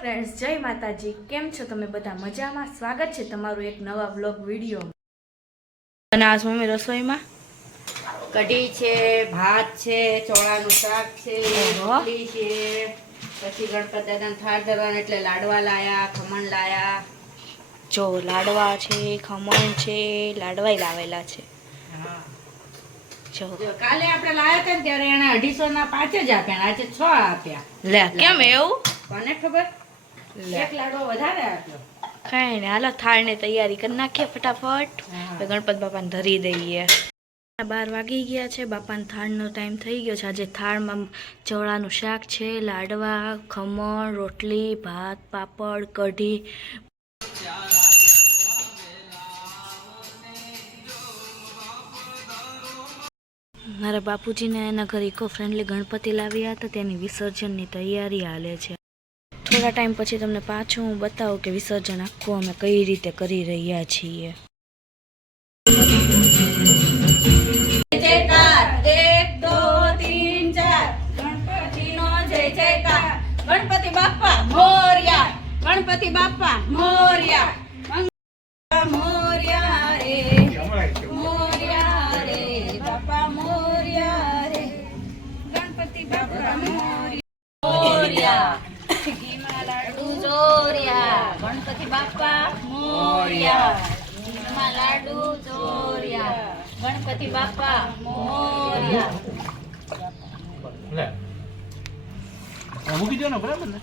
Friends, જય માતાજી. કેમ છો તમે બધા? મજામાં? સ્વાગત છે તમારું એક નવા વ્લોગ વિડીયો. અને આજ મમ્મી રસોઈમાં કઢી છે, ભાત છે, ચોળાનું શાક છે, રોટલી છે, પછી ગણપત દાદાને થાળ ધરવાનું એટલે લાડવા લાયા, ખમણ લાયા. જો લાડવા છે, ખમણ છે, લાડવાય લાવેલા છે. હા, જો કાલે આપણે લાયા હતા ને ત્યારે એને 250 ના 5 જ આપ્યા, આજે 6 આપ્યા. લે, કેમ એવું? કોને ખબર? એક લાડવો વધારે આપ્યો. કઈ ને, હાલો થાળની તૈયારી કરી નાખીએ ફટાફટ. ગણપત બાપાને ધરી દઈએ. 12 વાગી ગયા છે. બાપાને થાળનો ટાઈમ થઈ ગયો છે. આજે થાળમાં ચોળાનું શાક છે, લાડવા, ખમણ, રોટલી, ભાત, પાપડ, કઢી. મારા બાપુજીને એના ઘરે ઇકો ફ્રેન્ડલી ગણપતિ લાવ્યા હતા, તેની વિસર્જનની તૈયારી હાલે છે. થોડા ટાઈમ પછી તમને પાછું હું બતાવું કે વિસર્જન આખું અમે કઈ રીતે કરી રહ્યા છીએ. ગણપતિ બાપ્પા મોર્યા, ગણપતિ બાપ્પા મોર્યા, મોર્યા રે, મોર્યા રે, બાપા મોર્યા રે, ગણપતિ બાપ્પા મોર્યા, ઘીમાં લાડુ ચોર્યા, ગણપતિ બાપ્પા મોર્યા, ઘીમાં લાડુ ચોર્યા, ગણપતિ બાપ્પા મોર્યા. મૂકી દો ને, બરાબર ને?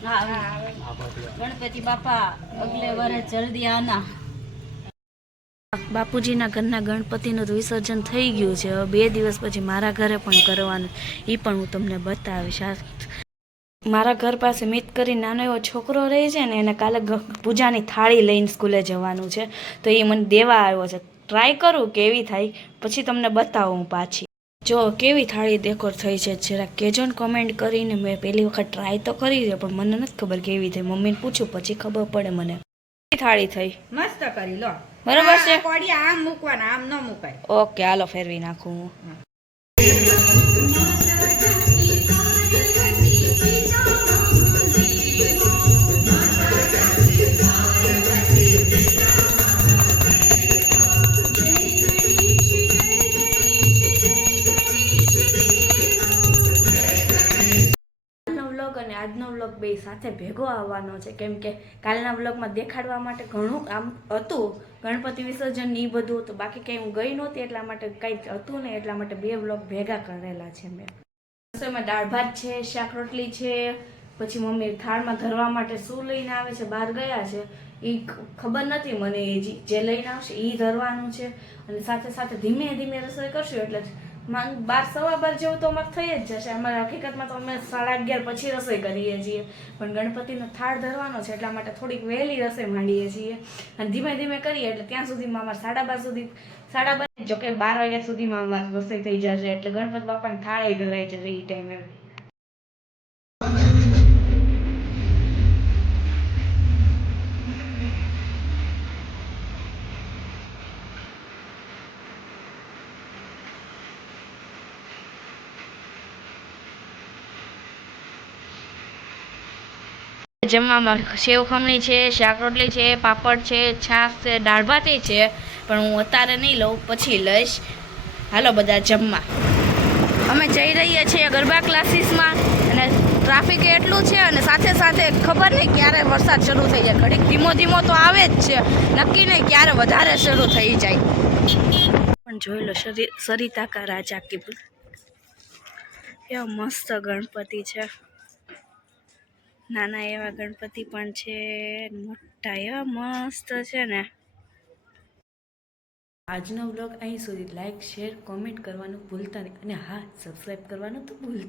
ગણપતિ બાપા અગલે વર્ષ જલ્દી આના. બાપુજીના ઘરના ગણપતિનું વિસર્જન થઈ ગયું છે. હવે 2 દિવસ પછી મારા ઘરે પણ કરવાનું, એ પણ હું તમને બતાવીશ. મારા ઘર પાસે મિત કરી નાનો એવો છોકરો રહે છે ને, એને કાલે પૂજાની થાળી લઈને સ્કૂલે જવાનું છે, તો એ મને દેવા આવ્યો છે. ટ્રાય કરું કેવી થાય, પછી તમને બતાવું હું પાછી. જો કેવી થાળી ડેકોર થઈ છે, જરા કહેજો ને કમેન્ટ કરીને. મેં પહેલી વખત ટ્રાય તો કરી છે, પણ મને નથી ખબર કેવી થઈ. મમ્મીને પૂછું પછી ખબર પડે મને. કેવી થાળી થઈ? મસ્ત કરી લો. બરાબર છે. કોડિયા આમ મૂકવાના, આમ ન મુકાય. ઓકે, હાલો ફેરવી નાખું હું. અને આજનો વ્લોગ બે સાથે ભેગો આવવાનો છે, કેમ કે કાલના વ્લોગમાં દેખાડવા માટે ઘણું આમ હતું, ગણપતિ વિસર્જન એ બધું હતું. બાકી કંઈ હું ગઈ નહોતી એટલા માટે કંઈ હતું ને, એટલા માટે 2 વ્લોગ ભેગા કરેલા છે મેં. રસોઈમાં દાળ ભાત છે, શાક રોટલી છે, પછી મમ્મી થાળમાં ધરવા માટે શું લઈને આવે છે, બહાર ગયા છે, એ ખબર નથી મને. જે લઈને આવશે એ ધરવાનું છે, અને સાથે સાથે ધીમે ધીમે રસોઈ કરશું એટલે 12 જેવું તો અમારે થઈ જ જશે. અમારે હકીકતમાં તો અમે 11:30 પછી રસોઈ કરીએ છીએ, પણ ગણપતિનો થાળ ધરવાનો છે એટલા માટે થોડીક વહેલી રસોઈ માંડીએ છીએ, અને ધીમે ધીમે કરીએ એટલે ત્યાં સુધીમાં અમારે 12:30 સુધી 12:30 જો કે 12 વાગ્યા સુધીમાં અમારે રસોઈ થઈ જશે, એટલે ગણપતિ બાપાને થાળે ધરાઈ જશે એ ટાઈમે. જમવામાં સેવ ખમણી છે, શાક રોટલી છે, પાપડ છે, છાશ છે, દાળ ભાત છે, પણ હું અત્યારે નહીં લઉં, પછી લઈશ. હાલો બધા જમવા. અમે જઈ રહીએ છીએ ગરબા ક્લાસીસમાં, અને ટ્રાફિક એટલું છે, અને સાથે સાથે ખબર નહીં ક્યારે વરસાદ શરૂ થઈ જાય. ઘડીક ધીમો ધીમો તો આવે જ છે, નક્કી નહીં ક્યારે વધારે શરૂ થઈ જાય. પણ જોઈ લો સરિતા કા રાજા કી, એવા મસ્ત ગણપતિ છે. નાના એવા ગણપતિ પણ છે, મોટા એવા મસ્ત છે ને. આજનો વ્લોગ અહીં સુધી. લાઈક, શેર, કોમેન્ટ કરવાનું ભૂલતા નહીં, અને હા, સબસ્ક્રાઈબ કરવાનું તો ભૂલતા